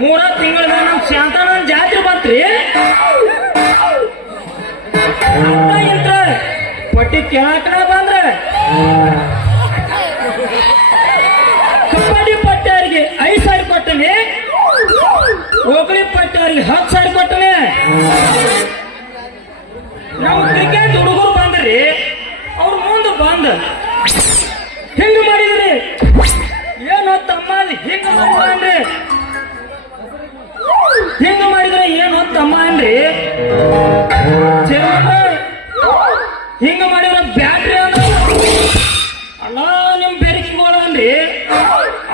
ಮೂರ ತಿಂಗಳ ನಮ್ ಶಾಂತನ ಜಾತ್ರೆ ಬಂತ್ರಿ. ಪಟ್ಟಿ ಕೇಳಾಕನ ಬಂದ್ರೆ ಕಬಡ್ಡಿ ಪಟ್ಟವರಿಗೆ 5 ಸಾವಿರ ಕೊಟ್ಟನೆ, ಓಕಳಿ ಪಟ್ಟವರಿಗೆ 10 ಸಾವಿರ ಕೊಟ್ಟನೆ. ನಾವು ಕ್ರಿಕೆಟ್ ಹುಡುಗರು ಬಂದ್ರಿ, ಅವ್ರ ಮುಂದೆ ಬಂದ ಹಿಂಗ ಮಾಡಿದ್ರಿ. ಏನೋ ತಮ್ಮ ಹಿಂಗ ಮಾಡಿದ್ರಿ, ಹಿಂಗ ಮಾಡಿದ್ರೆ ಏನು ತಮ್ಮ ಅನ್ರಿ. ಹಿಂಗ ಮಾಡಿದ್ರೆ ಬ್ಯಾಟ್ರಿ ಅಂದ್ರೆ ಅಲ್ಲ ನಿಮ್ ಬೇರಿಕೆಗಳನ್ರಿ.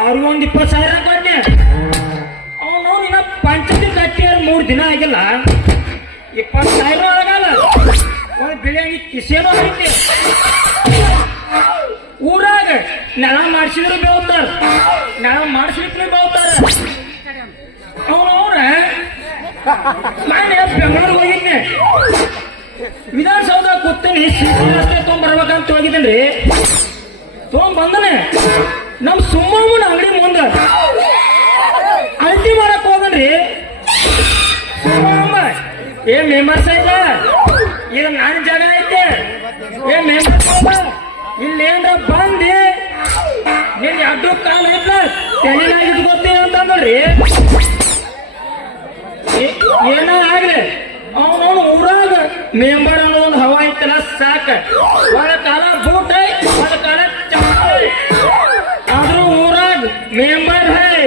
ಅವ್ರಿಗೊಂದ್ 20 ಸಾವಿರ ಕೊಟ್ಟೆ. ಅವನು ಇನ್ನ ಪಂಚಾಯತಿ ಕಟ್ಟಿ 3 ದಿನ ಆಗಿಲ್ಲ, 20 ಸಾವಿರ ಆಗಲ್ಲ. ಒಂದ್ ಬೆಳೆಯಾಗಿ ಕಿಸೇನೋ ಐತಿ. ಊರಾಗ ನೆಲ ಮಾಡಿಸಿದ್ರು ಬೇವ್ತಾರ, ನೆಲ ಮಾಡಿಸ್ಲಿಕ್ಕೆ ಬೇವ್ತಾರ. ಅವನವ್ರ ನಾನೇ ಬೆಂಗಳೂರಿಗೆ ಹೋಗಿದ್ನೆ, ವಿಧಾನಸೌಧ ಕೂತೀನಿ, ರಸ್ತೆ ತೊಗೊಂಡ್ಬರ್ಬೇಕಂತ ಹೋಗಿದ್ದೇನ್ರಿ. ತೊಗೊಂಡ್ಬಂದನೆ ನಮ್ ಸುಮ್ಮನ ಅಂಗಡಿ ಮುಂದ ಅಳತಿ ಮಾಡಕ್ ಹೋಗನ್ರಿ. ಸುಮ್ಮ ಏ ಮೆಂಬರ್ ಸಾಯ್ದ, ಇದು ನನ್ನ ಜಾಗ ಐತೆ, ಏ ಮೆಂಬರ್ ಇಲ್ಲೇನ್ರ ಬಂದಿ ನಿನ್ 2 ಕಾಲ ಐತ್ಲ ತೆಲಿನಾಗಿ ಇಟ್ಕೋತೀನಿ ಅಂತಂದ್ರಿ. ಏನ ಆಗ್ಲಿ ಅವನವನು ಊರಾಗ ಮೆಂಬರ್ ಅನ್ನೋದೊಂದು ಹವಾ ಐತಲ್ಲ ಸಾಕ. ಒಂದ ಕಾಲ ಬೂಟ್ ಐ, ಒಂದ ಕಾಲ ಚಪ್ಪಲ್, ಆದ್ರೂ ಊರಾಗ ಮೆಂಬರ್ ಹೈ.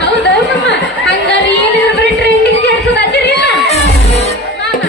ಹೌದಾ ಮಾಮ? ಹಂಗಾರೆ ಏನಿದ್ರು ಬರೀ ಟ್ರೆಂಡಿಂಗ್ ಸೇರ್ಸೋದಾತಿರಿಲ್ಲ ಮಾಮ.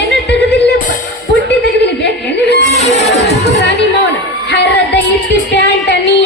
ಏನು ತೆಗೆದಿಲ್ಲ, ಪುಟ್ಟಿ ತೆಗೆದಿಲ್ಲ. ಬೇಕೇನು ರಾಣಿ ಮೌನ ಹರದ ಇಟ್ಟಿ ಪ್ಯಾಂಟ ನೀ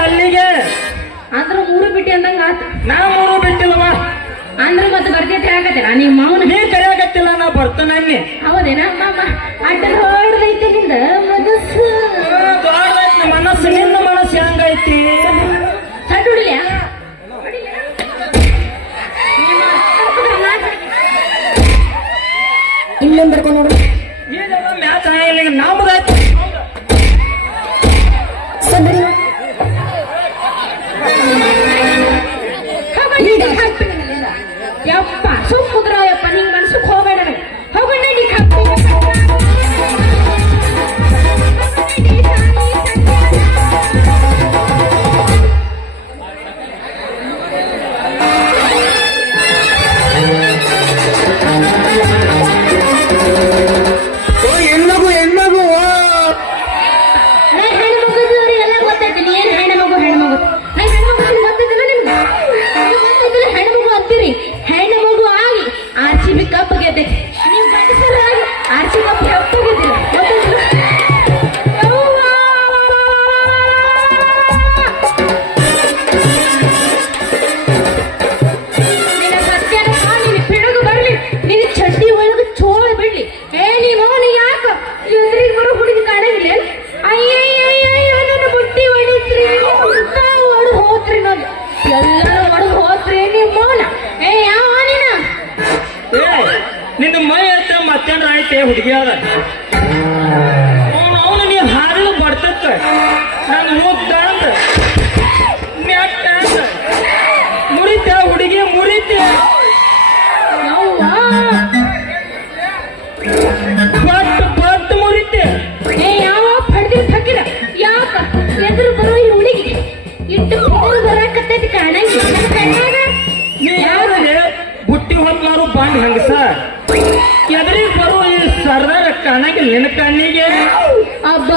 ಅಲ್ಲಿಗೆ ಅಂದ್ರ ಮೂರು ಬಿಟ್ಟಿ ಅಂದಂಗ ಆತ. ನಾ ಮೂರು ಬಿಟ್ಟಿಲ್ವ ಅಂದ್ರ ಮತ್ತೆ ಬರ್ತೈತೆ ಆಗತ್ತೇನ ನಿಮ್ಮ ಮಾವನ ನೀ ಕರೆಯಾಗತ್ತಿಲ್ಲ ನಾ ಬರ್ತಾನೆ ಅಲ್ಲಿ. ಹೌದೇನಾ ಮಾಮ ಅಡ್ಡ ಹೊಡ್ದೈತೆ ನಿಂದ ಮನಸ್ಸು ದೊಡ್ಡದೈತಿ ಮನಸ್ಸು. ನಿನ್ನ ಮನಸ್ಸು ಹೆಂಗೈತಿ? ಸಡ್ಡು ಹೊಡಿಲ್ಯಾ? ಇನ್ನೊಂದು ಬರ್ಕೊಂಡು ನೋಡ್ರಿ. ಇದೆಲ್ಲ ಮ್ಯಾಚ್ ಆಗಿಲ್ಲ ನಮ್ದಾಯ್ತು. ಸದ್ರಿ ಯಪ್ಪ ಸುಮ್ಮುದ್ರ ಯಪ್ಪ ನಿಂಗೆ ಮನ್ಸಕ್ಕೆ ಹೋಗಬೇಡ ಹೋಗಣ್ಣ ನೀ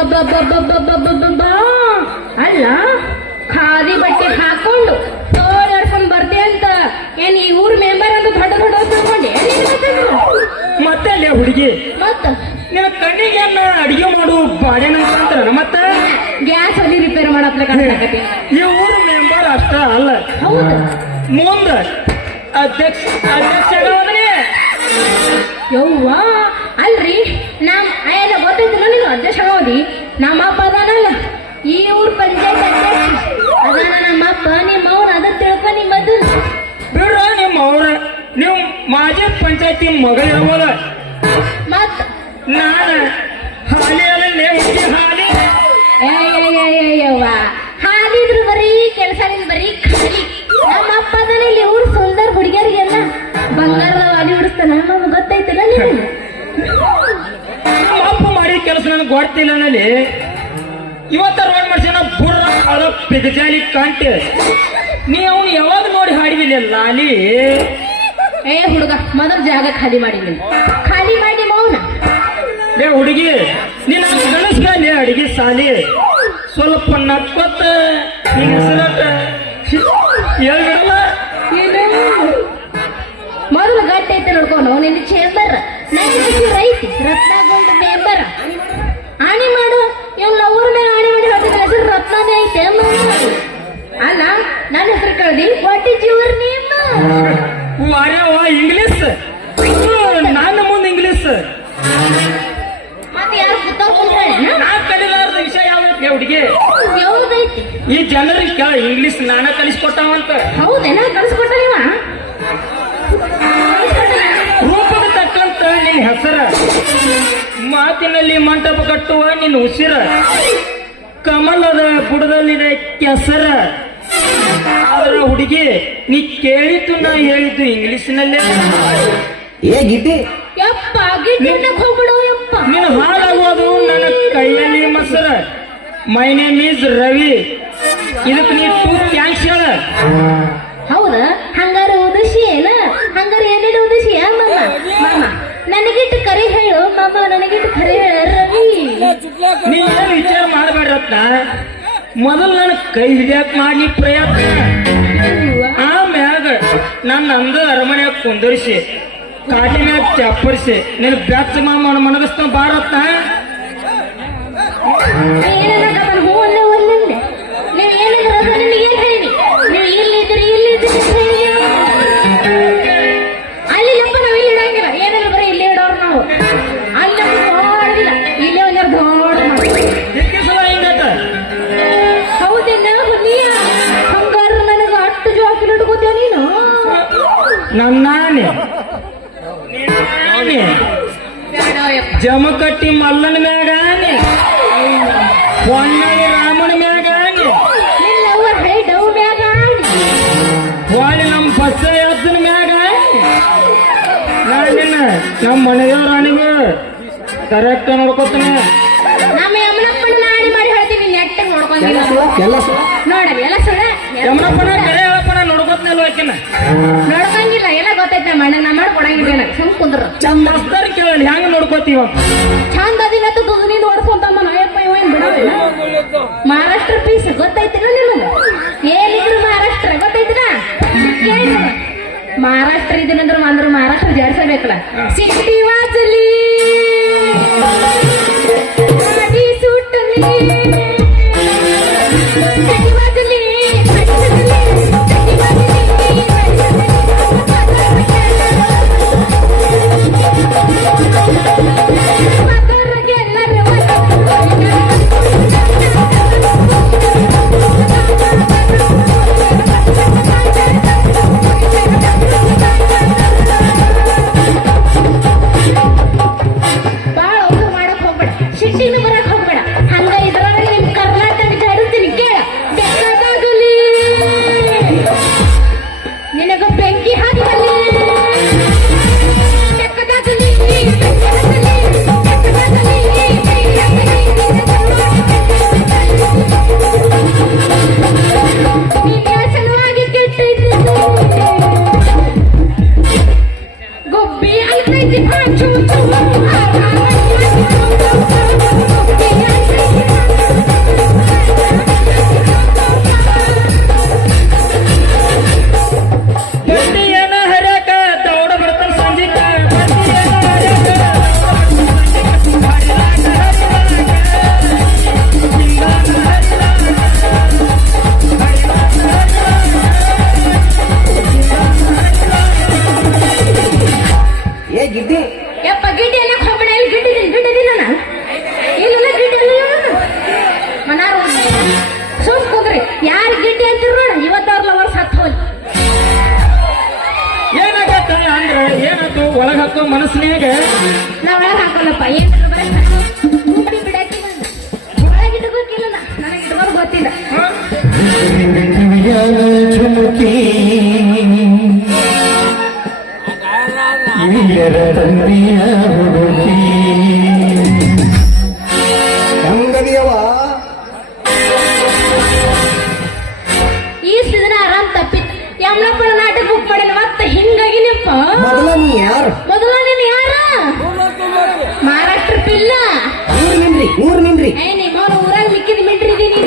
ಅಬ್ಬಬ್ಬಬ್ಬಬ್ಬಬ್ಬಬ್ಬಬ್ಬಬ್ಬ. ಅಲ್ಲ ಖಾದಿ ಬಟ್ಟೆ ಹಾಕೊಂಡು ಓಡಾಡ್ಕೊಂಡ್ ಬರ್ತೆ ಅಂತ ಏನ್ ಈ ಊರ್ ಮೆಂಬರ್ ಅಂತ ದೊಡ್ಡ ದೊಡ್ಡ ತಿಳ್ಕೊಂಡೆ ಮತ್ತೆ ಅಲ್ಲೇ ಹುಡುಗಿ ಮತ್ತ ನಿನ್ನ ಕಣ್ಣಿಗೆ ಏನ ಅಡಿಗೆ ಮಾಡು ಬಾಡೆನ ಅಂತಾರ ಮತ್ತ ಗ್ಯಾಸ್ ಒಲಿ ರಿಪೇರ್ ಮಾಡತ್ಲೆ ಕಾಣಕತ್ತಿ. ಈ ಊರು ಮೆಂಬರ್ ಅಷ್ಟ ಅಲ್ಲ ಹೌದು ಮುಂದ ಅಧ್ಯಕ್ಷ ಯವ್ವ ಅಲ್ರಿ ನಮ್ ಅಯ್ಯಲ್ಲ ಗೊತ್ತೈತಿಲ್ಲ ನೀನು ಅಧ್ಯಕ್ಷ ಓದಿ ನಮ್ಮ ಅಪ್ಪ ಅದಾನಲ್ಲ ಈ ಊರ್ ಪಂಚಾಯತ್ ಅಧ್ಯಕ್ಷ ಅದಾನ ನಮ್ಮ ಅಪ್ಪ ನಿಮ್ಮ ಅವ್ನ ಅದ ತಿಳ್ಕೊ ನಿಮ್ಮ ಮೊದಲು ಬಿಡ್ರ ನಿಮ್ಮ ಅವ್ರ ನೀವು ಮಾಜಿ ಪಂಚಾಯತಿ ಮಗಳಿರ್ಬೋದ ಮತ್ ನಾನು ಹಾಲಿ ಅಲ್ಲೇ ಹುಟ್ಟಿ ಹಾಲಿ ಯವ್ವ ಹಾಲಿದ್ರು ಬರೀ ಕೆಲಸದಿಂದ ಬರೀ ಖಾಲಿ ನಮ್ಮ ಅಪ್ಪ ಅದಾನ ಇಲ್ಲಿ ಊರ್ ಸುಂದರ ಹುಡುಗಿಯರಿಗೆಲ್ಲ ಬಂಗಾರದ ವಾಲಿ ಉಡಿಸ್ತಾನ ನಮ್ಗೆ ಗೊತ್ತೈತಿಲ್ಲ ನೀನು ನಮ್ಮ ಅಪ್ಪ ಮಾಡಿದ ಕೆಲಸ ನನಗೆ ಗೊತ್ತಿಲ್ಲ ನಲ್ಲಿ ಇವತ್ತ ರೋಡ್ ಮಾಡ್ಸಿನ ಬುರ್ರ ಅದ ಪಿಗಜಾಲಿ ಕಾಂಟೆ ನೀ ಅವನು ಯಾವಾಗ ನೋಡಿ ಹಾಡಿದಿಲ್ಲ ಲಾಲಿ ಏ ಹುಡುಗ ಮೊದಲು ಜಾಗ ಖಾಲಿ ಮಾಡಿ ನೀನು ಖಾಲಿ ಮಾಡಿ ಮೌನ ಲೇ ಹುಡುಗಿ ನೀನು ಗಣಸ್ಗಾಲಿ ಅಡಿಗೆ ಸಾಲಿ ಸ್ವಲ್ಪ ನಕ್ಕೊತ್ತ ನಿನ್ನ ಹೆಸರಟ ಹೇಳ್ಬಿಡಲ್ಲ ಏನು ಮೊದಲು ಗಟ್ಟಿ ಐತೆ ನೋಡ್ಕೊಂಡು ನಿನ್ನ ಚೇಂಬರ್ ನನಗೆ ರೈತಿ ರತ್ನಗೊಂಡ ಮೆಂಬರ್ ಆಣಿ ಮಾಡು ಇವ್ನ ಊರ ಮೇಲೆ ಆಣಿ ಮಾಡಿ ಹೊಟ್ಟಿನ ಹೆಸರು ರತ್ನನೇ ಐತೆ ಅಲ್ಲ ನನ್ನ ಹೆಸರು ಕಳ್ದಿ ವಾಟ್ ಇಸ್ ಯುವರ್ ನೇಮ್ ವಾರ್ಯವ ಇಂಗ್ಲಿಷ್ ನಾನು ಮುಂದೆ ಇಂಗ್ಲಿಷ್ ಮತ್ತೆ ಯಾರು ಗೊತ್ತಾಗ್ಕೊಂಡ್ರೆ ನಾ ಕಲಿಲಾರ್ದ ವಿಷಯ ಯಾವ್ದೈತಿ ಹುಡುಗಿ ಯಾವ್ದೈತಿ ಈ ಜನರಿಗೆ ಕೇಳ ಇಂಗ್ಲಿಷ್ ನಾನ ಕಲಿಸ್ಕೊಟ್ಟಾವಂತ ಹೌದೇನಾ ಕಳ್ಸಿಕೊಟ್ಟ ನೀವ ರೂಪದ ತಕ್ಕಂತ ನಿನ್ನ ಹೆಸರ ಮಾತಿನಲ್ಲಿ ಮಂಟಪ ಕಟ್ಟುವ ನಿನ್ನ ಉಸಿರ ಕಮಲದ ಬುಡದಲ್ಲಿದೆ ಕೆಸರ ಆದ್ರ ಹುಡುಗಿ ನೀ ಕೇಳಿದ್ದು ನಾ ಹೇಳಿದ್ದು ಇಂಗ್ಲಿಷ್ನಲ್ಲೇ ಏ ಗಿಡ್ಡಿ ಯಪ್ಪ ಗಿಡ್ಡಕ್ಕೆ ಹೋಗ್ಬಿಡು ಯಪ್ಪ ನೀನು ಹಾಳಾಗೋದು ನನ್ನ ಕೈಯಲ್ಲಿ ಮೊಸರ ಮೈ ನೇಮ್ ಈಸ್ ರವಿ ಇದಕ್ಕೆ ನೀ ಟೂ ಥ್ಯಾಂಕ್ಸ್ ಹೇಳ ಹೌದ ಹಂಗಾರ ಉದಶಿ ಏನ ಹಂಗಾರ ಏನೇನು ಉದಶಿ ಮಾಮ ಮಾಮ ನನಗಿಟ್ಟು ಕರೆ ಹೇಳು ಮಾಮ ನನಗಿಟ್ಟು ಕರೆ ಹೇಳ ರವಿ ನೀವೇನು ವಿಚಾರ ಮಾಡಬೇಡ್ರತ್ನ ಮೊದಲು ನನ್ನ ಕೈ ಹಿಡಿಯಕ್ ಮಾಡಿ ಪ್ರಯತ್ನ ಆಮ್ಯಾಗ ನನ್ನ ಅಂದ ಅರಮನೆಯಾಗ ಕುಂದರಿಸಿ ಕಾಟಿ ಮ್ಯಾಗ ಚಪ್ಪರಿಸಿ ನೀನು ಬೆಚ್ಚ ಮಾಮ ಮನಗಸ್ತ ಬಾರತ್ನ ಏನನ್ನ ಹೂ ಅಲ್ಲೇ ಒಲ್ಲಂದೆ ನೀವು ಏನಿದ್ರ ನಿಮಗೆ ಏನ್ ಹೇಳಿ ನೀವು ಇಲ್ಲಿದ್ರಿ ಅಲ್ಲಿಲ್ಲಪ್ಪ ನಾವು ಇಲ್ಲಿ ಇಡಂಗಿಲ್ಲ ಏನಿಲ್ಲ ಬರೀ ಇಲ್ಲಿ ಇಡೋರು ನಾವು ಅಲ್ಲಿ ದೊಡ್ಡದಿಲ್ಲ ಇಲ್ಲೇ ಒಂದರ ದೊಡ್ಡ ಇದಕ್ಕೆ ಸಲ ಹಿಂಗತ್ತ ಹೌದೇನ ನೀಯ ಹಂಗಾರ ನನಗೆ ಅಷ್ಟು ಜವಾಬ್ದಾರಿ ಹಿಡ್ಕೋತೀವ ನೀನು ನನ್ನಾನೆ ಬೇಡವಯ್ಯಪ್ಪ ಜಮಕಟ್ಟಿ ಮಲ್ಲನ ಮ್ಯಾಗಾನೆ ಹೊನ್ನಳಿ ರಾಮನ ಮ್ಯಾಗಾನೆ ನಿನ್ನವ್ವ ಹೈ ಡವ್ ಮ್ಯಾಗ ಹೊಳ್ಳಿ ನಮ್ಮ ಬಸ್ಸ ಎದ್ದನ ಮ್ಯಾಗಾನೆ ನಾನಿನ್ನ ನಮ್ಮ ಮನೆಯವ್ರಾಣಿಗೂ ಕರೆಕ್ಟ್ ನೋಡ್ಕೊತಾನೆ ನಮ್ಮ ಯಮನಪ್ಪನ ನಾಡಿ ಮಾಡಿ ಹೇಳ್ತೀನಿ ನೆಟ್ಟ ನೋಡ್ಕೊಂಡಿಲ್ಲ ಎಲ್ಲ ಸುಳ್ಳ ನೋಡಲಿ ಎಲ್ಲ ಸುಳ್ಳ ಯಮನಪ್ಪನ ಕರೆ ಹೇಳಪ್ಪನ ನೋಡ್ಕೊತ್ನಲ್ಲ ಆಕಿನ ನೋಡ್ಕೊಂಗಿಲ್ಲ ಎಲ್ಲ ಗೊತ್ತೈತೆ ನಮ್ಮ ಅಣ್ಣ ನಾ ಮಾಡ್ಕೊಡಂಗಿಲ್ಲ ಸುಮ್ ಕುಂದ್ರ ಮಸ್ತರ್ ಕೇಳಿ ಹೆಂಗ್ ನೋಡ್ಕೋತೀವ ಚಂದ ಅದಿಲ್ಲ ತುದು ನೀನು ಓಡಿಸ್ಕೊಂತಮ್ಮ ನಾಯಪ್ಪ ಇವ ಏನ್ ಬಿಡೋದಿಲ್ಲ ಮಹಾರಾಷ್ಟ್ರ ಪೀಸ್ ಗೊತ್ತೈತಿನ ನಿಮಗೆ ಏನಿದ್ರು ಮಹಾರಾಷ್ಟ್ರ ಗೊತ್ತೈತಿನ ಕೇಳಿ ಮಹಾರಾಷ್ಟ್ರ ಇದನ್ನಂದ್ರೆ ಅಂದ್ರ ಮಹಾರಾಷ್ಟ್ರ ಜಾಡ್ಸಬೇಕಲ್ಲ ಸಿಟ್ಟಿ ವಾಚಲಿ ಗಾಡಿ ಸುಟ್ಟಲಿ ಕಡಿ ವಾಚಲಿ ಬಾಳ ಅವ್ರು ಮಾಡಕ್ ಹೋಗ್ಬೇಡ ಸಿಟ್ಟಿನ ಬರಕ್ ಹೋಗ್ಬೇಡ ಹಂಗ ಇದ್ರಾಗ ನಿಮ್ ಕರ್ನಾಟಕ ಜಾಡಿಸ್ತೀನಿ ಕೇಳ ಬೇಕಾದಾಗಲಿ ನಿನಗ ಬೆಂಕಿ ಹಾಕಲಿ ಬೇಕಾದಾಗಲಿ ಸಲುವಾಗಿ ಕೆಟ್ಟೈತಿ ಗೊಬ್ಬಿ ಅಲ್ತೈತಿ ಏನ್ರ ಬರಲ್ಲ ಗುಂಡಿ ಬಿಡಾಕಿ ಬಂದ ಒಳಗಿಟ್ಟು ಗೊತ್ತಿಲ್ಲ ನನಗೆ ಇಟ್ಕೊಂಡು ಗೊತ್ತಿಲ್ಲ ಝುಮುಕಿ ಹಿರಿಯರ ತಂದೆಯ ಹುಡುಕಿ ಹೆಂಗದಿಯವ ಈ ದಿನ ಆರಾಮ್ ತಪ್ಪಿತ್ತು ಯಮನಪ್ಪನ ನಾಟಕ ಬುಕ್ ಮಾಡಿಲ್ಲ ಮತ್ತೆ ಹಿಂಗಾಗಿ ನಿಪ್ಪ ಮೊದಲ ನೀ ಯಾರು ಮೊದಲ ನೀನು ಯಾರ ಮಹಾರಾಷ್ಟ್ರ ಪಿಲ್ಲ ಊರ್ ನಿನ್ರಿ ಏ ನಿಮ್ಮ ಊರಾಗ ಮಿಕ್ಕಿದ ಮಿಟ್ರಿ ಇದೀನಿ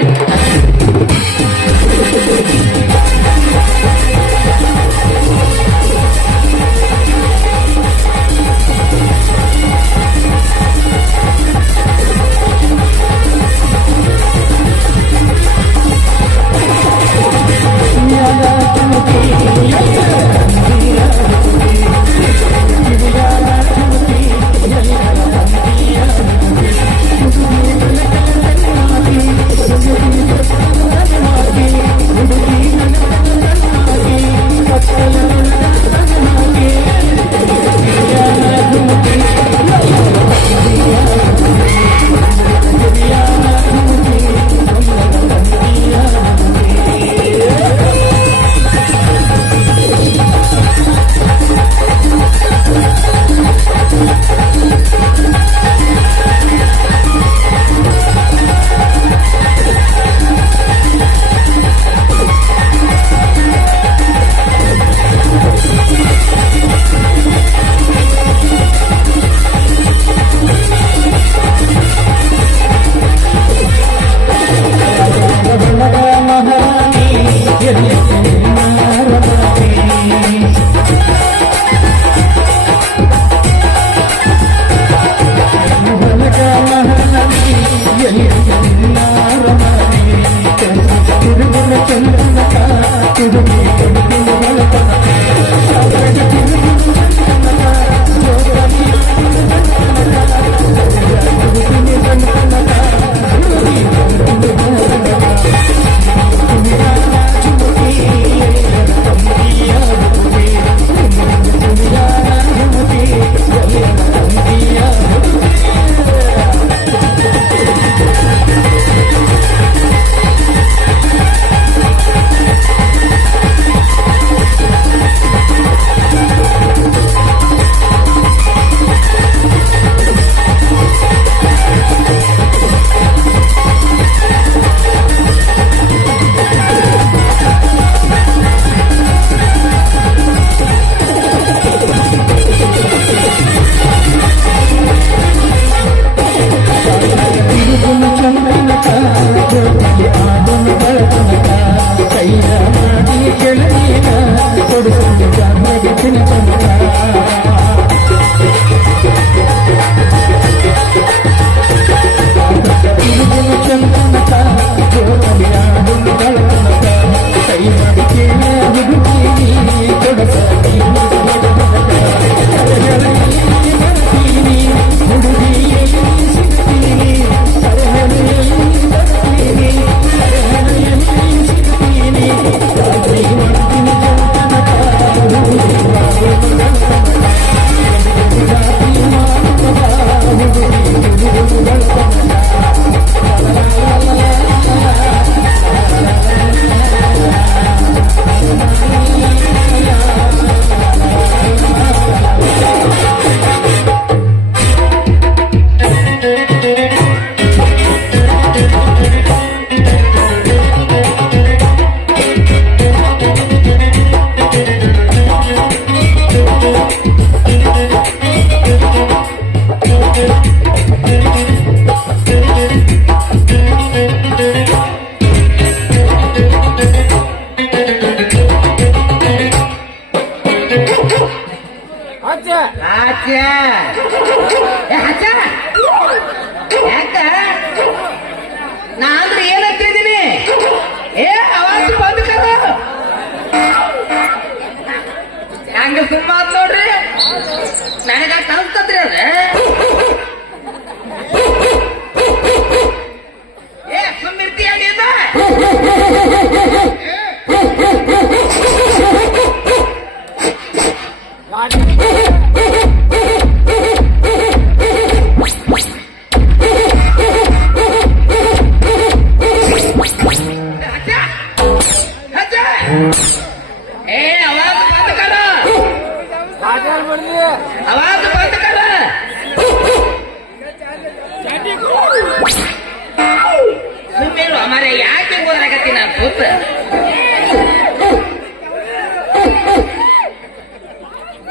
ಕೂತ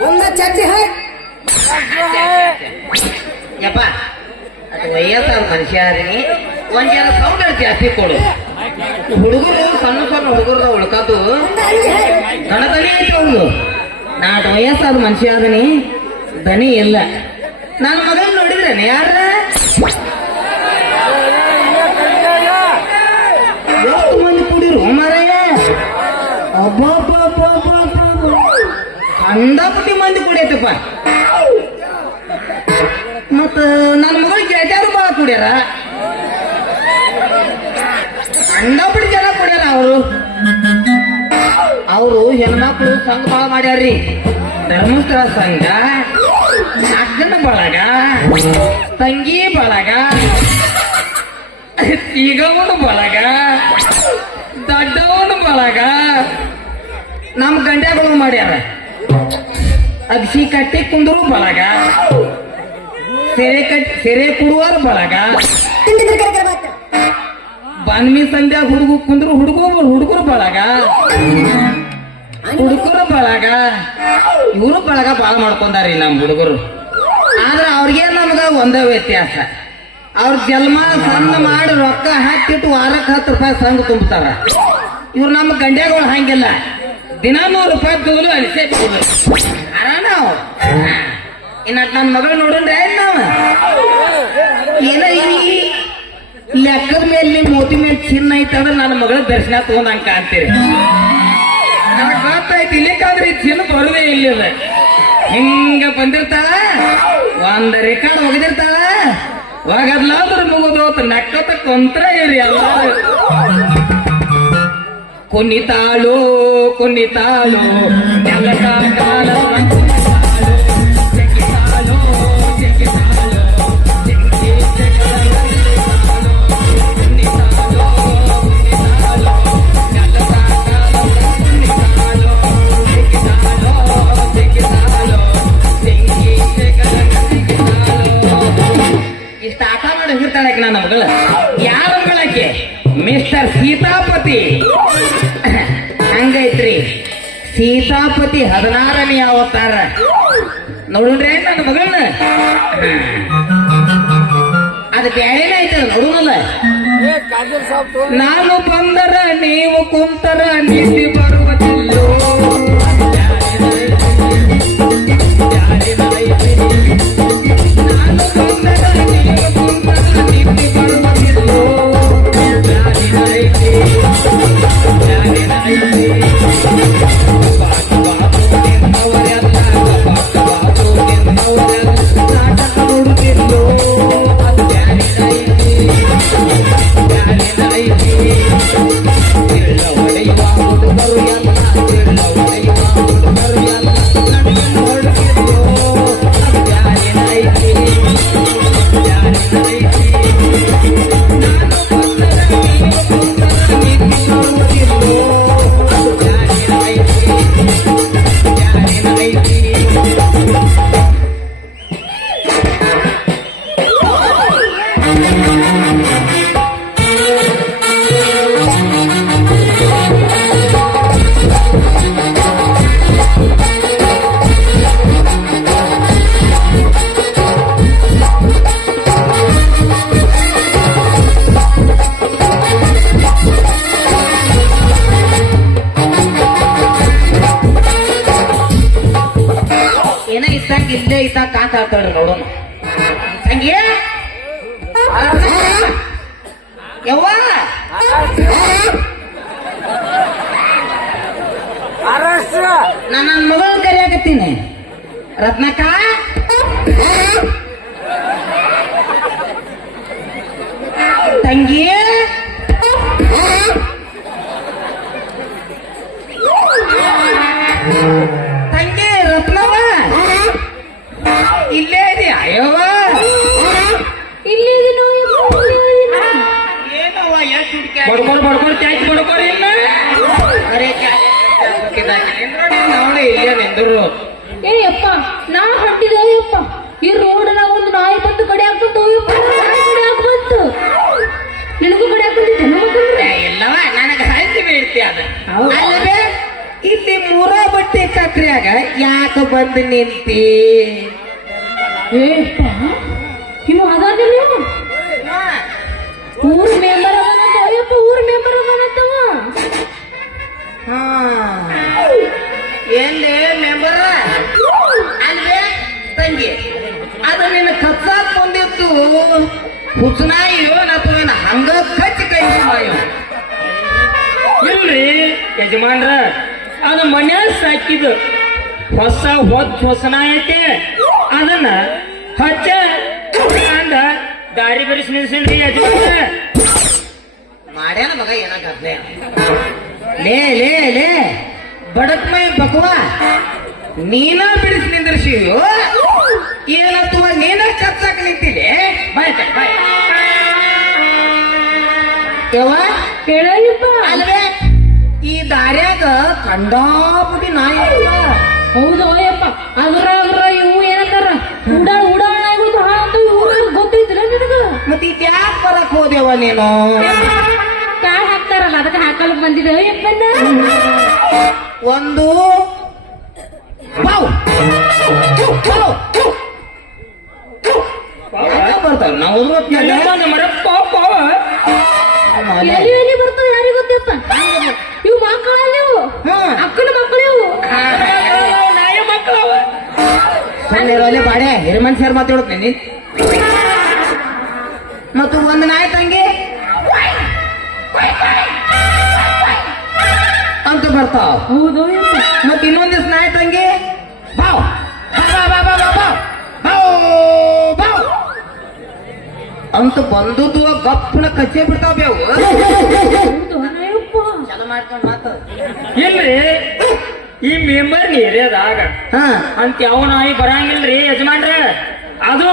ಒಂದ ಚಡ್ಡಿ ಹಾಕಿ ಯಪ್ಪ ಅದು ವಯಸ್ಸಾದ ಮನುಷ್ಯ ಅದೀನಿ ಒಂದ್ ಜನ ಸೌಂಡ್ ಜಾಸ್ತಿ ಕೊಡು ಹುಡುಗರು ಸಣ್ಣ ಸಣ್ಣ ಹುಡುಗರ ಉಳ್ಕಾತು ನನ್ನ ದನಿ ಐತಿ ಒಂದು ನಾಟ್ ವಯಸ್ಸಾದ ಮನುಷ್ಯ ಅದನಿ ದನಿ ಇಲ್ಲ ನನ್ನ ಮಗನ ನೋಡಿದ್ರೇನೆ ಯಾರ ಎಷ್ಟು ಮಂದಿ ಕುಡಿರು ಮಾರಾಯ ಕಂಡಪಟ್ಟಿ ಮಂದಿ ಕುಡಿಯತ್ತಪ್ಪ ಮತ್ತ ನನ್ನ ಮಗಳು ಗೆಳತಿಯರು ಬಾಳ ಕುಡಿಯಾರ ಕಂಡಪಟ್ಟಿ ಜನ ಕುಡಿಯಾರ ಅವರು ಹೆಣ್ಮಕ್ಳು ಸಂಘ ಬಾಳ ಮಾಡ್ಯಾರ್ರಿ ಧರ್ಮಸ್ಥಳ ಸಂಘ ಅಕ್ಕನ ಬಳಗ ತಂಗಿ ಬಳಗ ಈಗವನು ಬಳಗ ದೊಡ್ಡವನು ಬಳಗ ನಮ್ಮ ಗಂಡ್ಯಾಗಳು ಮಾಡ್ಯಾರ ಅಗ್ಸಿ ಕಟ್ಟಿ ಕುಂದ್ರು ಬಳಗ ಸೆರೆ ಕುಡುವರು ಬಳಗ ಬಾನ್ಮಿ ಸಂಧ್ಯಾ ಕುಂದ್ರು ಹುಡುಗರು ಬಳಗ ಹುಡುಗರು ಬಳಗ ಇವರು ಬಳಗ ಬಾಳ ಮಾಡ್ಕೊಂಡಾರಿ ನಮ್ಮ ಹುಡುಗರು ಆದ್ರೆ ಅವ್ರಿಗೆ ನಮ್ಗ ಒಂದೇ ವ್ಯತ್ಯಾಸ ಅವ್ರ ಜನ್ಮ ಸಣ್ಣ ಮಾಡಿ ರೊಕ್ಕ ಹಾಕಿಟ್ಟು ವಾರಕ್ಕೆ 10 ರೂಪಾಯಿ ಸಂಘ ತುಂಬತಾರ ಇವ್ರು ನಮ್ಮ ಗಂಡ್ಯಾಗಳು ಹಂಗಿಲ್ಲ ದಿನ 100 ರೂಪಾಯಿ ತಗೋಲು ಅಳಿಸೇ ಆರಾಮ ಇನ್ನ ನನ್ನ ಮಗಳು ನೋಡ್ರೆ ನಾವ ಏನ ಈ ಲೆಕ್ಕದ ಮೇಲೆ ಮೋತಿ ಮೇಲೆ ಚಿನ್ನ ಐತಂದ್ರೆ ನನ್ನ ಮಗಳ ದರ್ಶನ ತಗೊಂಡಂಗ ಕಾಣ್ತೀರಿ ನನಗೆ ಗೊತ್ತಾಯ್ತು ಇಲ್ಲಿಕ್ಕಾದ್ರೆ ಈ ಚಿನ್ನ ಬರುದೇ ಇಲ್ಲಿಲ್ಲ ಹಿಂಗ ಬಂದಿರ್ತಾಳ ಒಂದ್ ರೆಕಾರ್ಡ್ ಒಗದಿರ್ತಾಳ ಒಗದ್ಲಾದ್ರೂ ಮುಗಿದೋತ ನಕ್ಕತ ಕೊಂತ್ರ ಇವ್ರಿ ಎಲ್ಲಾರು ಕುಣಿತಾಳು ಎಲ್ಲ ಕಾಲ ಇಷ್ಟ ಆಟ ಮಾಡಿ ಹೋಗಿರ್ತಾಳಕ್ಕೆ ನನ್ನ ಮಗಳು ಯಾರ ಮಗಳಕ್ಕೆ ಮಿಸ್ಟರ್ ಸೀತಾಪತಿ ಹಂಗೈತ್ರಿ ಸೀತಾಪತಿ 16ನೇ ಅವತಾರ ನೋಡ್ರಿ ನನ್ನ ಮಗಳನ್ನ ಅದು ಬ್ಯಾರೇನೇ ಐತದ ನೋಡುನಲ್ಲ ನಾನು ಬಂದರ ನೀವು ಕುಂತರ ನಿದ್ದೆ ಬರುವುದಿಲ್ಲೋ ಇಲ್ಲೇ ಇದ್ದ ಕಾಂತ ಹೇಳ್ತಾಳ್ರಿ ನೋಡೋಣ ಹಂಗೆ ಯವ್ವ ನಾನು ನನ್ನ ಮಗಳು ಕರಿಯಾಕತ್ತೀನಿ ರತ್ನಕ್ಕ ತಂಗಿ ತಂಗಿ ರತ್ನವ್ವ ಇಲ್ಲೇ ಇದೆಯಾ ಅಯ್ಯವ್ವ ಇಲ್ಲಿ ಏನವ್ವ ಎಷ್ಟು ಬಡ್ಕೊರ್ ಚಾಚಿ ಬಡ್ಕೊರಿ ಇಲ್ಲ ಅರೆ ನೋಡಿ ಇಲ್ಲೇ ನಿಂದ್ರು ಏ ಯಪ್ಪ ನಾ ಹೊಂಟಿದೆ ಯಪ್ಪ ಈ ರೋಡ್ನಾಗ ಒಂದು ನಾಯಿ ಬಂದು ಕಡೆ ಹಾಕ್ಬಿಟ್ಟು ಕಡೆ ಹಾಕ್ಬಂತು ನಿನಗೂ ಕಡೆ ಹಾಕ್ಬಿಟ್ಟಿದ್ದೆ ಇಲ್ಲವ ನನಗೆ ಸಾಯ್ತೀವಿ ಮ್ಯಾಗ ಯಾಕ ಬಂದು ನಿಂತಿ ಏಪ್ಪ ಇನ್ನು ಅದಾದಿಲ್ಲ ಊರ್ ಮೆಂಬರ್ ಅದನಂತ ಅಯ್ಯಪ್ಪ ಊರ್ ಮೆಂಬರ್ ಅದನಂತವ ಹಾ ಎಲ್ಲಿ ಮೆಂಬರ ಅಲ್ವೇ ತಂಗಿ ಅದು ನಿನ್ನ ಕಚ್ಚಾಕ್ ಬಂದಿತ್ತು ಹುಚ್ಚನಾಯಿಯೋ ಅಥವಾ ನಿನ್ನ ಹಂಗ ಕಚ್ಚಿ ಕೈ ಮಾಯೋ ಇಲ್ರಿ ಯಜಮಾನ್ರ ಅದು ಮನ್ಯಾಗ ಸಾಕಿದ ಹೊಸನ ಐತೆ ಅದನ್ನ ಹಚ್ಚ ಅಂದ ದಾರಿ ಬರಿಸಿ ನಿಲ್ಸೇನ್ರಿ ಯಜಮಾನ್ರ ಮಾಡ್ಯಾನ ಮಗ ಏನಾಗತ್ಲೆ ಲೇ ಲೇ ಲೇ ಬಡಕ್ ಮೈ ಬಕವ ನೀನ ಬಿಡಿಸಿ ನಿಂದ್ರಿಸಿಯೋ ಏನತ್ತುವ ನೀನ ಕಚ್ಚಾಕ ನಿಂತಿಲೆ ಬಾಯ್ ಬಾಯ್ ಕೇಳಯ್ಯಪ್ಪ ಅಲ್ವೇ ಈ ದಾರ್ಯಾಗ ಕಂಡಾಪುಟಿ ನಾಯಿ ಅಲ್ಲ. ಹೌದು ಅಯ್ಯಪ್ಪ ಅದ್ರ ಇವು ಏನಂತಾರ ಉಡಾಣಗಳು ಹಾಂತ ಊರಾಗ ಗೊತ್ತೈತಿಲ್ಲ ನಿನಗ ಮತ್ತೆ ಈಗ ಯಾಕೆ ಬರಕ್ ಹೋದೆವ ನೀನು ಕಾಳು ಹಾಕ್ತಾರಲ್ಲ ಅದಕ್ಕೆ ಹಾಕಲು ಬಂದಿದೆ ಅಯ್ಯಪ್ಪನ ಒಂದು ಪಾವ್ ಬರ್ತಾವ ನಾವು ಎಲ್ಲಿ ಎಲ್ಲಿ ಬರ್ತಾವ ಯಾರಿಗ ಗೊತ್ತಪ್ಪ ಇವು ಮಕ್ಕಳಲ್ಲಿ ಇವು ಅಕ್ಕನ ಮಕ್ಕಳು ಇವು ನಾಯ ಮಕ್ಕಳು ಸಣ್ಣ ಬಾಡೆ ಹಿರಿಮನ್ಸ್ಯಾರು ಮಾತಾಡುತ್ತೇನೆ ಮತ್ತು ಒಂದು ನಾಯಿ ತಂಗಿ ಅಂತ ಬರ್ತಾವ ಹೌದು ಅಯ್ಯಪ್ಪ ಮತ್ತೆ ಇನ್ನೊಂದ್ ದಿವ್ಸ ನಾಯಿ ತಂಗಿ ಬಾವ್ ಬಾವ್ ಅಂತ ಬಂದದ್ದು ಗಪ್ಪನ ಕಚ್ಚೆ ಬಿಡ್ತಾವ ಬೇವು ಹೌದು ಅಯ್ಯಪ್ಪ ಚಲ ಮಾಡ್ಕೊಂಡ್ ಮಾತು ಇಲ್ರಿ ಈ ಮೆಂಬರ್ ಏರಿಯಾದಾಗ ಹಾ ಅಂತ ಯಾವ ನಾಯಿ ಬರಂಗಿಲ್ರಿ ಯಜಮಾನ್ರ ಅದು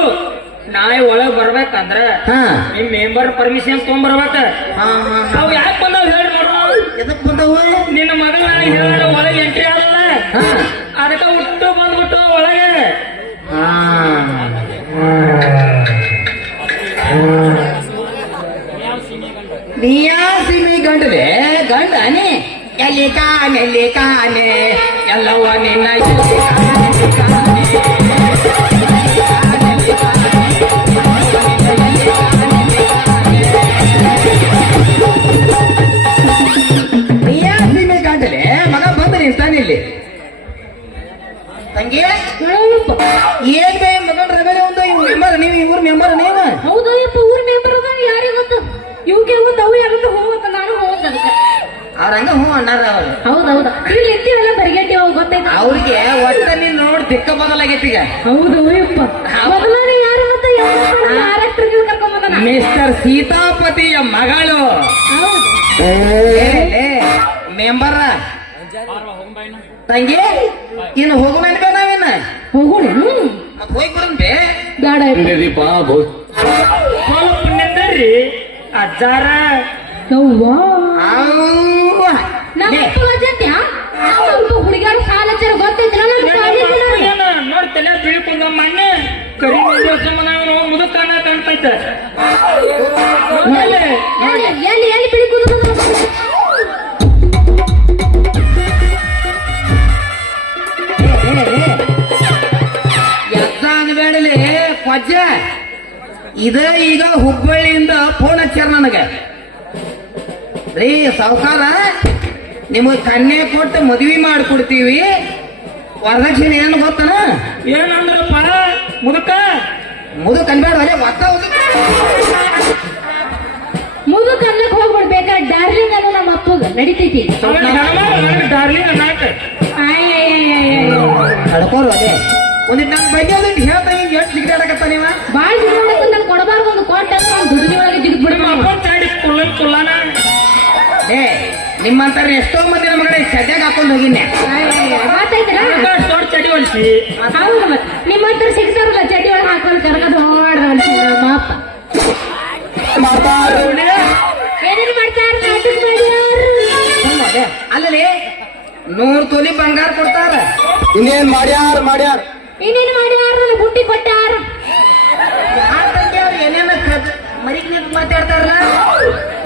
ನಾಯಿ ಒಳಗ್ ಬರ್ಬೇಕಂದ್ರ ಹಾ ನಿಮ್ ಮೆಂಬರ್ ಪರ್ಮಿಷನ್ ತಗೊಂಡ್ಬರ್ಬೇಕ ಹಾ ಹಾ ಅವ್ ಯಾಕೆ ಬಂದಾವ್ ಹೇಳಿ ನೋಡ್ರ ಎದಕ್ ಬಂದವು ನಿನ್ನ ಮಗಳ ಹೇಳ ಒಳಗೆ ಎಂಟ್ರಿ ಆಗಲ್ಲ ಹಾ ಅದಕ್ಕ ಹುಟ್ಟು ಬಂದ್ಬಿಟ್ಟು ಒಳಗೆ ಹಾ ನೀಯಾ ಸಿಮಿ ಗಂಡಲೆ ಗಂಡನೆ ಎಲ್ಲಿ ಕಾನೆ ಎಲ್ಲವ ನಿನ್ನ ಎಲ್ಲಿ ಕಾನೆ. ನೀಯಾ ಸಿಮಿ ಗಂಡಲೆ ಮಗ ಬಂದ ನಿಂತಾನೆ ಇಲ್ಲಿ ತಂಗಿ ಅಯ್ಯಪ್ಪ ಏನ್ ಬೇ ಮಗನ ರಗಳೆ ಒಂದು ಇವ್ ಮೆಂಬರ್ ನೀವು ಇವ್ರ ಮೆಂಬರ್ ನೀವು ಹೌದು ಅಯ್ಯಪ್ಪ ಊರ್ ಮೆಂಬರ್ ಅದ ಯಾರಿಗೆ ಗೊತ್ತು ಇವ್ಗೆ ಗೊತ್ತು ಅವು ಯಾರಂತ ಹೋಗತ್ತ ನಾನು ಹೋಗಂತ ಅದಕ್ಕೆ ಅವ್ರಂಗ ಹ್ಞೂ ಅಣ್ಣಾರ ಅವ್ರು ಹೌದೌದು ಇಲ್ಲಿ ಇರ್ತೀವಲ್ಲ ಬರಿಗಟ್ಟಿ ಹೋಗಿ ಗೊತ್ತಾಯ್ತು ಅವ್ರಿಗೆ ಒಟ್ಟ ನೀನ್ ನೋಡಿ ದಿಕ್ಕ ಬದಲಾಗೈತಿ ಈಗ ಹೌದು ಅಯ್ಯಪ್ಪ ಮೊದಲಾನೆ ಯಾರು ಅಂತ ಮಹಾರಾಷ್ಟ್ರದಿಂದ ಕರ್ಕೊಂಡ್ ಬಂದನ ಮಿಸ್ಟರ್ ಸೀತಾಪತಿಯ ಮಗಳು ಹೌದು ಮೆಂಬರ ತಂಗಿ ಇನ್ನು ಹೋಗುವನ್ ಬೇ ನಾವೇನ ಹೋಗೋಣ ಮತ್ ಹೋಗಿ ಬರೋನ್ ಬೇ ಬೇಡ ಅಯ್ಯಪ್ಪ. ಸ್ವಲ್ಪ ಪುಣ್ಯದರ್ರಿ ಅಜ್ಜಾರ ಯವ್ವಾ ಅವ್ವ. ನಮ್ಮ ಲೇ, ಅಜ್ಜತ್ಯ ಹುಡುಗಿಯರು ಸಾಲ ಹಚ್ಚಾರ ಗೊತ್ತೈತಿಲ್ಲ ನನ್ನ ಕಾಲೇಜಿನ ನೋಡಿ ತಲೆ ಬೀಳ್ಕೊಂಡ ಮಣ್ಣೆ ಕರಿ ನಾವು ಮುದುಕ ಕಾಣ್ತೈತೆ ಎಲ್ಲಿ ಎಲ್ಲಿ ಬಿಳಿಕುದು ಎದ್ದ ಅನ್ಬೇಡಲಿ ಕೊಜ್ಜ ಇದ ಈಗ ಹುಬ್ಬಳ್ಳಿಯಿಂದ ಫೋನ್ ಹಚ್ಚಾರ ನನಗೆ ರೀ ಸಾವುಕಾರ ನಿಮಗ್ ಕನ್ಯೆ ಕೊಟ್ಟು ಮದ್ವಿ ಮಾಡ್ಕೊಡ್ತೀವಿ ವರದಕ್ಷಿಣೆ ಏನು ಗೊತ್ತನ ಏನಂದ್ರಪ್ಪ ಮುದುಕ ಮುದು ಕನ್ಬೇಡ ಅಲ್ಲೇ ಒತ್ತ ಮುದು ಕನ್ನಕ್ ಹೋಗ್ಬಿಡ್ಬೇಕಾದ್ರೆ ಡಾರ್ಲಿಂಗ್ ಅನ್ನೋ ನಮ್ಮ ಅಪ್ಪಗ ನಡಿತೈತಿ ಡಾರ್ಲಿಂಗ್ ನಾಟ ನಡ್ಕೋರು ಅದೇ ಒಂದಿಟ್ಟು ನನ್ನ ಬಗ್ಗೆ ಅದಕ್ಕೆ ಹೇಳ್ತಾ ಹಿಂಗೆ ಎಷ್ಟು ಸಿಗದಾಡಕತ್ತ ನೀವ ಬಾಳ್ ಜಿಗ್ ನಾನು ಕೊಡಬಾರ್ದು ಒಂದು ಕೊಟ್ಟ ದುಡ್ಡಿ ಒಳಗೆ ಜಿಗ್ ಬಿಡ ನಮ್ಮ ಅಪ್ಪ ಚಾಡಿ ಕುಳ್ಳನ ಏ ನಿಮ್ಮಂತಾರ ಎಷ್ಟೋ ಮಂದಿ ನಮ್ಮ ಕಡೆ ಚಡ್ಡಾಗ ಹಾಕೊಂಡು ಹೋಗಿನ್ನೆ ಮಾತಾಯ್ತೀರಾ ದೊಡ್ಡ ಚಡಿ ಹೊಲ್ಸಿ ಹೌದು ಮತ್ತೆ ನಿಮ್ಮ ಹತ್ರ ಸಿಗ್ತಾರಲ್ಲ ಚಡ್ಡಿ ಒಳಗೆ ಹಾಕೊಂಡು ಕರ್ಕೊಂಡು ಹೋಗ್ರ ನಮ್ಮ ಅಪ್ಪ ಏನೇನು ಮಾಡ್ತಾರ ನಾಟಕ ಮಾಡ್ಯಾರ ಅಲ್ಲಲ್ಲಿ 100 ತೊಲಿ ಬಂಗಾರ ಕೊಡ್ತಾರ ಇನ್ನೇನ್ ಮಾಡ್ಯಾರ ಇನ್ನೇನು ಮಾಡ್ಯಾರ ನನ್ನ ಬುಟ್ಟಿ ಕೊಟ್ಟಾರ ಏನೇನ ಮರಿಗ್ ನಿಂತು ಮಾತಾಡ್ತಾರಲ್ಲ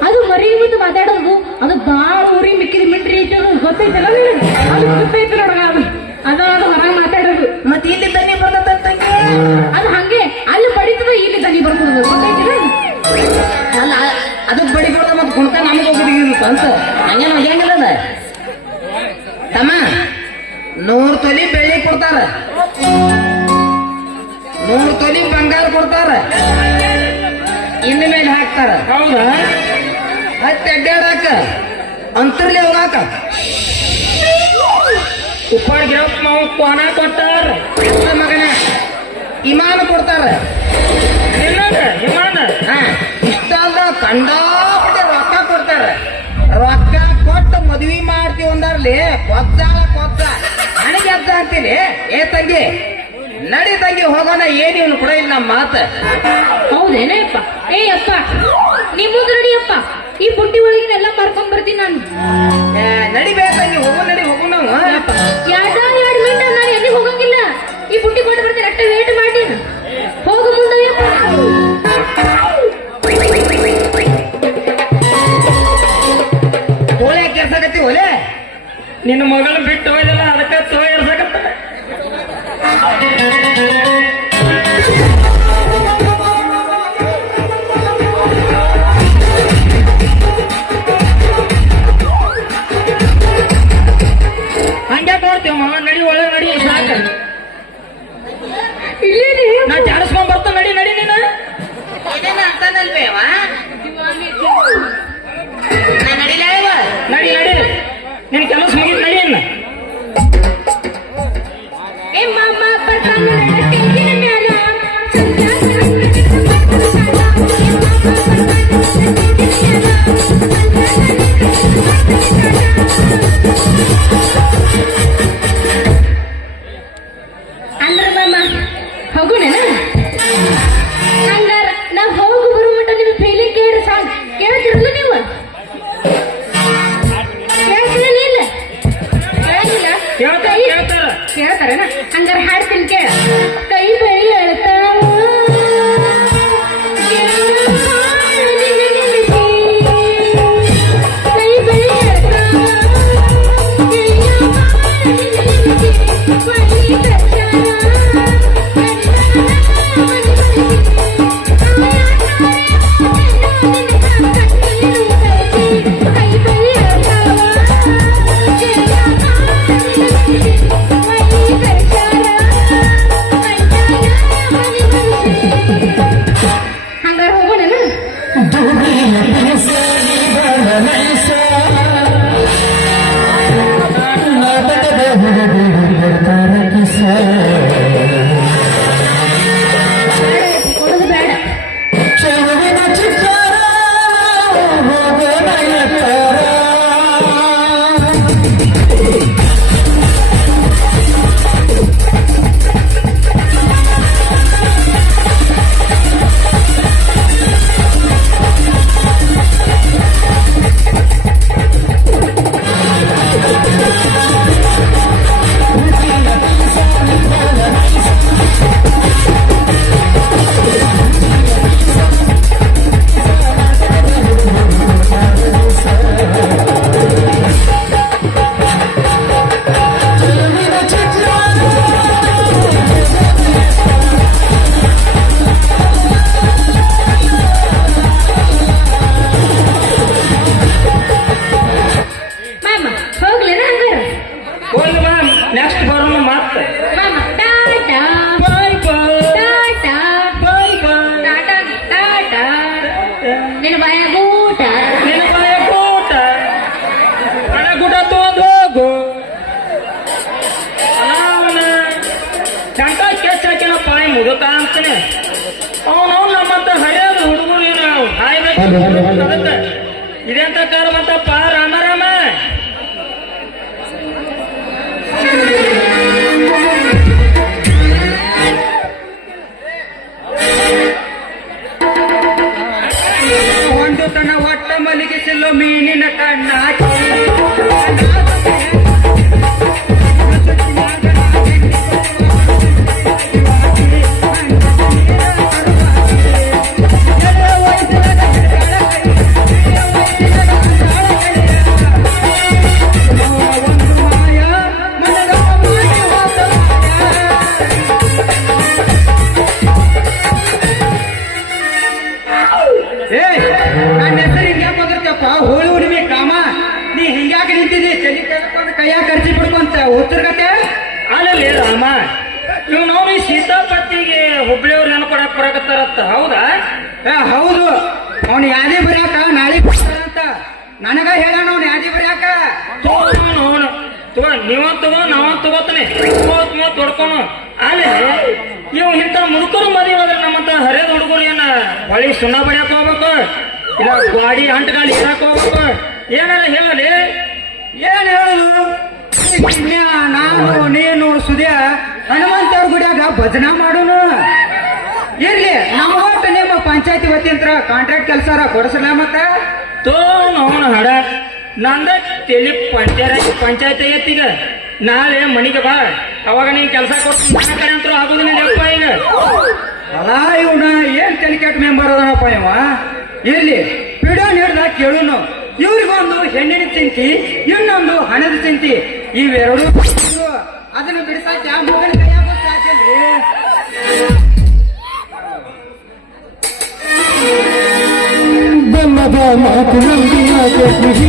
ಅದು ಮರಿ ಮುಂದೆ ಮಾತಾಡೋದು ಅದು ಬಾಳ ಊರಿ ಮಿಕ್ಕಿದ ಮಿಟ್ರಿ ಐತೆ ಅದು ಗೊತ್ತೈತಲ್ಲ ನಿನಗೆ? ಅದು ಗೊತ್ತೈತೆ ನೋಡ ಅದು ಅದಕ್ಕೆ ಬಡಿ ಕೊಡ್ದ ಮತ್ತೆ ಕುಣ್ಕ ನಮ್ಗೆ ಹೋಗಿರುತ್ತೆ ಅಂತ ಹಂಗೇನು ಹೋಗ್ಯಾಂಗಿಲ್ಲ ಅದ ತಮ್ಮ 100 ತೊಲಿ ಬೆಳ್ಳಿ ಕೊಡ್ತಾರ 100 ತೊಲಿ ಬಂಗಾರ ಕೊಡ್ತಾರ ಇನ್ನ ಮೇಲೆ ಹಾಕ್ತಾರ ಹೌದಾ ಹತ್ತಿ ಅಡ್ಡಾಡಾಕ ಅಂತರ್ಲಿ ಹೋಗಾಕ ಉಪ್ಪಾಡ್ ಗಿರಪ್ಪ ಮಾವ ಕೋನ ಕೊಟ್ಟಾರ ಮಗನ ಇಮಾನ ಕೊಡ್ತಾರ ನಿನ್ನದ ವಿಮಾನ ಹಾ ಇಷ್ಟ ಅಲ್ಲ ಕಂಡಾಪಟ್ಟೆ ರೊಕ್ಕ ಕೊಡ್ತಾರ ರೊಕ್ಕ ಕೊಟ್ಟು ಮದ್ವಿ ಮಾಡ್ತೀವಿ ಅಂದಾರ್ಲಿ ಕೊಚ್ಚ ನನಗೆ ಅರ್ಥ ಅಂತೀನಿ ಏ ತಂಗಿ ನಡಿ ತಂಗಿ ಹೋಗೋಣ ಏನ್ ಇವನು ಕೂಡ ಇಲ್ಲ ನಮ್ಮ ಮಾತು ಹೌದೇನೇ ಅಪ್ಪ ಏ ಅಪ್ಪ ನೀ ಮುಂದೆ ನಡಿಯಪ್ಪ ಈ ಬುಟ್ಟಿ ಒಳಗಿನೆಲ್ಲ ಕರ್ಕೊಂಡ್ ಬರ್ತೀನಿ ನಾನು ಏ, ನಡಿ ತಂಗಿ ಹೋಗು ನಾವು ಎರಡು ಮಿನಿಟ್ ನಾನು ಎಲ್ಲಿಗೆ ಹೋಗಂಗಿಲ್ಲ ಈ ಬುಟ್ಟಿ ಕೊಂಡು ಬರ್ತೀನಿ ಅಟ್ಟ ವೇಟ್ ಮಾಡಿ ಹೋಗು ಮುಂದೆ ಓಲೆ ಕೆಲ್ಸಾಕತ್ತಿ ಓಲೆ ನಿನ್ನ ಮಗಳು ಬಿಟ್ಟು ಹೋಯ್ದಲ್ಲ ಅದಕ್ಕೆ ತೋರ್ಸಕತ್ತ ಹಂಗೆ ನೋಡ್ತೀವಿ ಮಾವ ನಡಿ ಒಳ್ಳೆ ನಡಿ ಸಾಕ ಇಲ್ಲೇನೆ ನಾ ಜಾಡಿಸ್ಕೊಂಡ್ ಬರ್ತ ನಡಿ ನಡಿ ನೀನು ಇದೇನ ಅಂತಾನಲ್ವೇವ ನಾ ನಡಿಲ ನಡಿ ನಡಿ ನಿನ್ ಕೆಲಸ ಮುಗಿದ್ ನಡಿ ಅನ್ನ ಏ ಮಾಮ ಬರ್ತಾನ ತೆಂಗಿನ ಮ್ಯಾಲ ಅಂದ್ರ ಮಾಮ ಹೋಗುಣನ ಹಂಗಾರ ನಾ ಹೋಗು ಬರುವ ಮಟ್ಟ ನಿಮ್ ಫೀಲಿಂಗ್ ಕೇಳಿ ಸಾಂಗ್ ಕೇಳ್ತಿರಲ್ಲ ನೀವು ಕೇಳ್ತಿರಲ್ಲ ಇಲ್ಲ ಕೇಳಂಗಿಲ್ಲ ಕೇಳ್ತಾರ ಕೇಳ್ತಾರ ಕೇಳ್ತಾರೇನ ಹಂಗಾರ ಹಾಡ್ತೀನಿ ಕೇಳ ಕೈ ಬಳಿ ಅಳ್ತಾವ ಕೈ ಬಳಿ ಹಂಗಾರ ಹೋಗೋಣ ಕೊಡೋದು ಬೇಡ ಮಾಮ ಹೋಗ್ಲೇನ ಹಂಗಾರ ಹೋಗಿ ಬಾ ನೆಕ್ಸ್ಟ್ ಬರೋಣ ಮತ್ತೆ ಮಾಮ ಟಾಟಾ ಬಾಯ್ ಬಾಯ್ ಟಾಟಾ ಬಾಯ್ ಬಾಯ್ ಟಾಟಾ ಟಾಟಾ ನಿನ್ನ ಬಾಯಾಗ ಊಟ ನಿನ್ನ ಬಾಯ ಕೂಟ ಹಣ ಗುಡ ತೋದ್ ಹೋಗು ಅವನ ಚಂಟ ಕೆಚ್ಚ ಹಾಕಿನ ಪಾಯಿ ಮುದುಕ ಅಂತಾನೆ ಅವನವ್ ನಮ್ಮಂತ ಹರಿಯೋದು ಹುಡುಗರು ಏನು ಹಾಯ್ಬೇಕು ಅದಕ್ಕೆ ಇದೆಂತ ಕಾರ ಮತ್ತಪ್ಪ ರಾಮ ರಾಮ ಒಂದು ತನ್ನ ಒಟ್ಟ ಮಲಗಿಸಲು ಮೀನಿನ ಕಣ್ಣ ನನ್ನ ಹೆಸರಿಗೆ ಕೊಡ್ತಾರತ್ತ ಹೌದಾ? ಹೌದು, ಅವ್ನು ಯಾದಿ ಬರ್ಯಾಕ ನಾಳೆ ಅಂತ ನನಗ ಹೇಳೋಣ. ಅವ್ನು ಯಾದಿ ಬರ್ಯಾಕ ನೀವ ತಗೋ ನಾವ ತಗೋತಾನೆ ತೊಡ್ಕೊನು. ಅಲ್ಲಿ ಇವ್ ಇಂಥ ಮುದುಕರು ಮದುವೆ ಆದ್ರೆ ನಮ್ಮಂತ ಹರಿಯದ ಹುಡುಗರು ಏನ ಹೊಳಿ ಸುಣ್ಣ ಬಡಿಯಾಕ ಹೋಗ್ಬೇಕು, ಇಲ್ಲ ಗಾಡಿ ಅಂಟಗಾಲಿ ಇರಾಕ ಹೋಗ್ಬೇಕು, ಏನಾರ ಹೇಳಲಿ. ಏನ್ ಹೇಳುದು? ನಾನು ನೀನು ಸುದ್ಯ ಹನುಮಂತವ್ರ ಗುಡಿಯಾಗ ಭಜನಾ ಮಾಡೋನು. ಇರ್ಲಿ, ನಮ್ಮ ಒಟ್ಟು ನಿಮ್ಮ ಪಂಚಾಯತಿ ವತಿಯಂತ್ರ ಕಾಂಟ್ರಾಕ್ಟ್ ಕೆಲಸ ಕೊಡಿಸಲ ಮತ್ತ ಅವನ ಹಡ ನಂದ ತಲಿ ಪಂಚಾಯತ್ ಐತಿಗ. ನಾಳೆ ಮನಿಗೆ ಬಾ, ಅವಾಗ ನೀನ್ ಕೆಲಸ ಕೊಟ್ಟು ನನ್ನ ಕಡೆ ಅಂತೂ ಆಗುದಿಲ್ಲ ನೆಪ್ಪ. ಈಗ ಅಲ್ಲ ಇವನ ಏನ್ ಟೆಲಿಕಾಟ್ ಮೆಂಬರ್ ಅದನಪ್ಪ ಇವ. ಇರ್ಲಿ, ಪಿಡೋ ಹಿಡ್ದ ಕೇಳುನು. ಇವ್ರಿಗೊಂದು ಹೆಣ್ಣಿನ ಚಿಂತಿ, ಇನ್ನೊಂದು ಹಣದ ಚಿಂತಿ. ಇವೆರಡು ಅದನ್ನು ಬಿಡಿಸಾಕ ಮಗನ ಕೈಯಾಗ ಸಾಕಿಲ್ರಿ. ಬೆಲ್ಲದ ಮಾತು ನಂಬಿನ